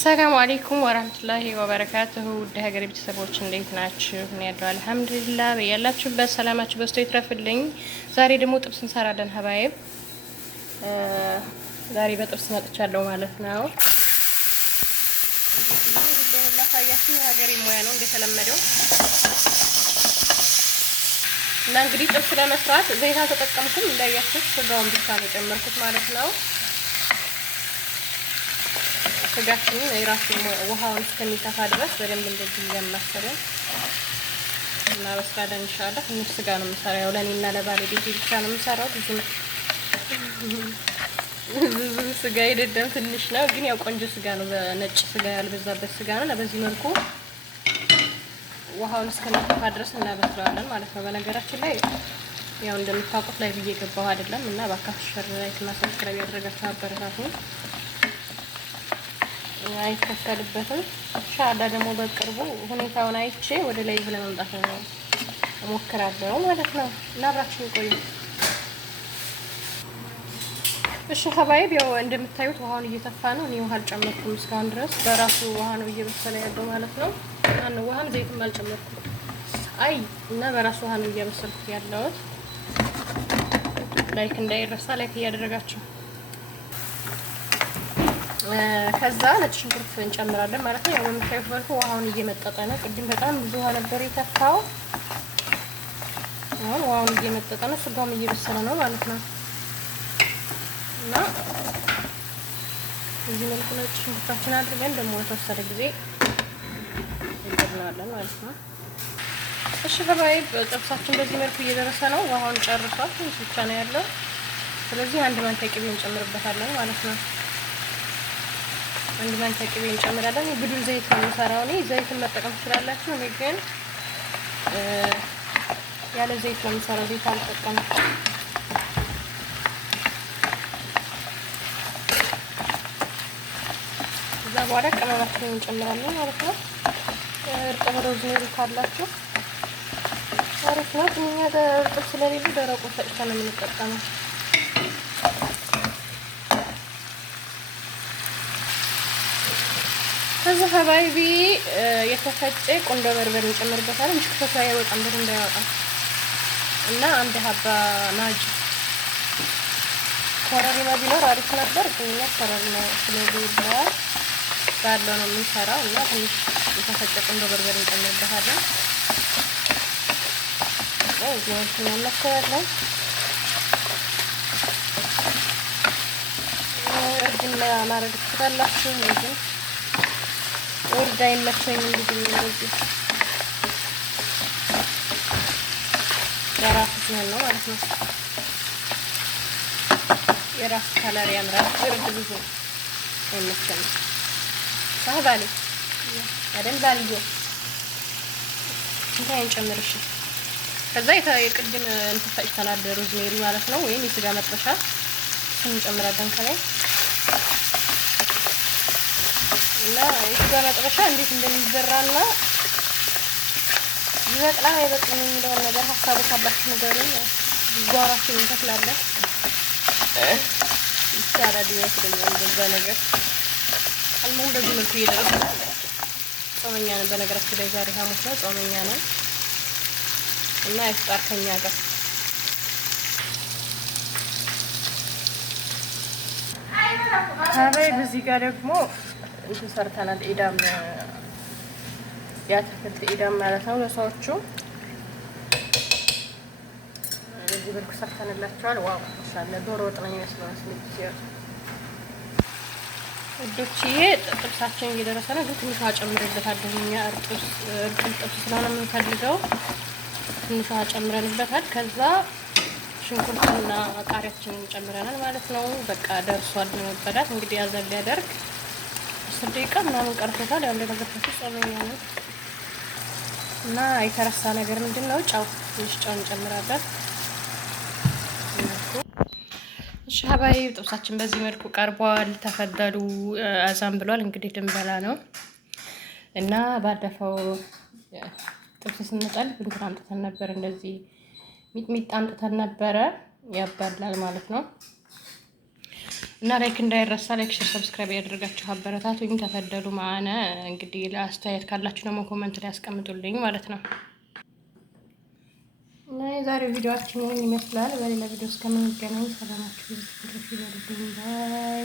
አሰላሙ አለይኩም ወራህመቱላሂ ወበረካቱሁ። ውድ ሀገሬ ቤተሰቦች እንዴት ናችሁ? እኔ ያለው አልሐምዱሊላህ። በያላችሁበት ሰላማችሁ በዝቶ ይትረፍልኝ። ዛሬ ደግሞ ጥብስ እንሰራለን ሀባይብ። ዛሬ በጥብስ መጥቻለሁ ማለት ነው። እንግዲህ ላሳያችሁ የሀገሬ ሙያ ነው እንደተለመደው እና እንግዲህ ጥብስ ለመስራት ዘይት አልተጠቀምኩም። እንዳያችሁት ስጋውን ብቻ ነው የጨመርኩት ማለት ነው። ስጋችንን የራሱን ውሃውን እስከሚተፋ ድረስ በደንብ እንደዚህ እያማሰለን እና በስካዳን ኢንሻአላህ ትንሽ ስጋ ነው የምሰራው። ያው ለኔና ለባለቤቴ ብቻ ነው የምሰራው። ብዙ ስጋ አይደለም ትንሽ ነው፣ ግን ያው ቆንጆ ስጋ ነው። በነጭ ስጋ ያልበዛበት ስጋ ነው። በዚህ መልኩ ውሃውን እስከሚተፋ ድረስ እናበስለዋለን ማለት ነው። በነገራችን ላይ ያው እንደምታውቁት ላይ ብዬ ገባው አይደለም እና ባካችሁ ሸር ላይክ እና ሰብስክራይብ ያደረጋችሁ አበረታቱኝ። አይከፈልበትም። ኢንሻአላህ ደግሞ በቅርቡ ሁኔታውን አይቼ ወደ ላይ ለመምጣት እሞክራለሁ ማለት ነው እና አብራችሁ ቆዩ። እሺ ሀባይብ፣ ያው እንደምታዩት ውሃውን እየተፋ ነው። እኔ ውሃ አልጨመርኩም እስካሁን ድረስ በራሱ ውሃ ነው እየበሰለ ያለው ማለት ነው። ውሃም ዘይትም አልጨመርኩም። እና በራሱ ውሃ ነው እያበሰልኩት ያለሁት። ላይክ እንዳይረሳ ላይክ እያደረጋችሁ ከዛ ነጭ ሽንኩርት እንጨምራለን ማለት ነው። ያው በምታዩት መልኩ ውሃውን እየመጠጠ ነው። ቅድም በጣም ብዙ ውሃ ነበር የተፋው። አሁን ውሃውን እየመጠጠ ነው። ስጋውም እየበሰለ ነው ማለት ነው እና እዚህ መልኩ ነጭ ሽንኩርታችን አድርገን ደግሞ የተወሰነ ጊዜ እንጠብቀዋለን ማለት ነው። እሺ ከባይ ጥብሳችን በዚህ መልኩ እየደረሰ ነው። ውሃውን ጨርሷል። ትንሽ ብቻ ነው ያለው። ስለዚህ አንድ ማንኪያ ቅቤ እንጨምርበታለን ማለት ነው። አንድ ማንኪያ ቅቤ እንጨምራለን። ብዱን ዘይት ነው የምሰራው እኔ። ዘይትን መጠቀም ትችላላችሁ። እኔ ግን ያለ ዘይት ነው የምሰራው። ዘይት አልጠቀምም። ከዛ በኋላ ቅመማችንን እንጨምራለን ማለት ነው። እርጥብ ሮዝሜሪ ካላችሁ አሪፍ ነው። እኛ ጋር እርጥብ ስለሌለ ደረቁ ፈጭተን ነው የምንጠቀመው። ከዛ ሀባይቢ የተፈጨ ቁንዶ በርበሬ እንጨምርበታለን። ምሽክቶች ላይ አይወጣም፣ በደንብ አይወጣም እና አንድ ሀባ ማጅ ኮረሪማ ቢኖር አሪፍ ነበር፣ ግን እኛ ኮረሪማ ስለሌለ ባለው ነው የምንሰራው እና ትንሽ የተፈጨ ቁንዶ በርበሬ እንጨምርበታለን። እዚህ ነው እናመሰራለን። እርድና ማረግ ትችላላችሁ። ግን ወርዳ አይመቸኝም። እንግዲህ እንደዚህ የራሱ ሲሆን ነው ማለት ነው። የራሱ ከለር ያምራል። እርድ ብዙ አይመቸኝም። ሳህባሊ አደም ባልዮ እንታይ እንጨምርሽ። ከዛ የቅድም እንፈጭተናል ሮዝሜሪ ማለት ነው፣ ወይም የስጋ መጥበሻ እንጨምራለን ከላይ እና የስጋ መጥበሻ እንዴት እንደሚዘራና ይበቅላል አይበቅልም የሚለውን ነገር ሀሳቡ ካላችሁ ንገሩኝ። ጓሯችን እንተክላለን ይቻላል ይመስለኛል እንደዛ ነገር። አልሙም በዚህ መልኩ እየደረሰ ነው። ጾመኛ ነን በነገራችን ላይ ዛሬ ሐሙስ ነው፣ ጾመኛ ነን እና ይፍጣር ከኛ ጋር። ሀባይ በዚህ ጋር ደግሞ እንትን ሰርተናል። ኢዳም የአትክልት ኢዳም ማለት ነው። ለሰዎቹ በዚህ መልኩ ሰርተንላቸዋል። ዋው ማሻአላ ዶሮ ወጥ ነው የሚመስለው ሲሆን ውዶችዬ ጥብሳችን እየደረሰ ነው። ግን ትንሽ ውሃ ጨምረንበታል። እኛ እርጥብ ጥብስ ስለሆነ የምንፈልገው ትንሽ ውሃ ጨምረንበታል። ከዛ ሽንኩርትና ቃሪያችንን ጨምረናል ማለት ነው። በቃ ደርሷል ለመበላት። እንግዲህ ያዘል ሊያደርግ 10 ደቂቃ ምናምን ቀርቶታል። ያው እንደነገርኳችሁ ጾመኛ ነው እና የተረሳ ነገር ምንድነው? ጨው፣ ትንሽ ጨው እንጨምራለን። እሺ ሀባይ ጥብሳችን በዚህ መልኩ ቀርቧል። ተፈደሉ። አዛን ብሏል። እንግዲህ ድንበላ ነው እና ባለፈው ጥብስ ስንጠልብ እንትን አምጥተን ነበር፣ እንደዚህ ሚጥሚጣ አምጥተን ነበረ። ያባላል ማለት ነው። እና ላይክ እንዳይረሳ፣ ላይክ ሼር ሰብስክራይብ ያደርጋችሁ አበረታቱኝ። ተፈደሉ ማነ እንግዲህ ለአስተያየት ካላችሁ ደግሞ ኮመንት ላይ ያስቀምጡልኝ ማለት ነው። እና የዛሬው ቪዲዮአችን ይህን ይመስላል። በሌላ ቪዲዮ እስከምንገናኝ ሰላማችሁ ይብዛ። ባይ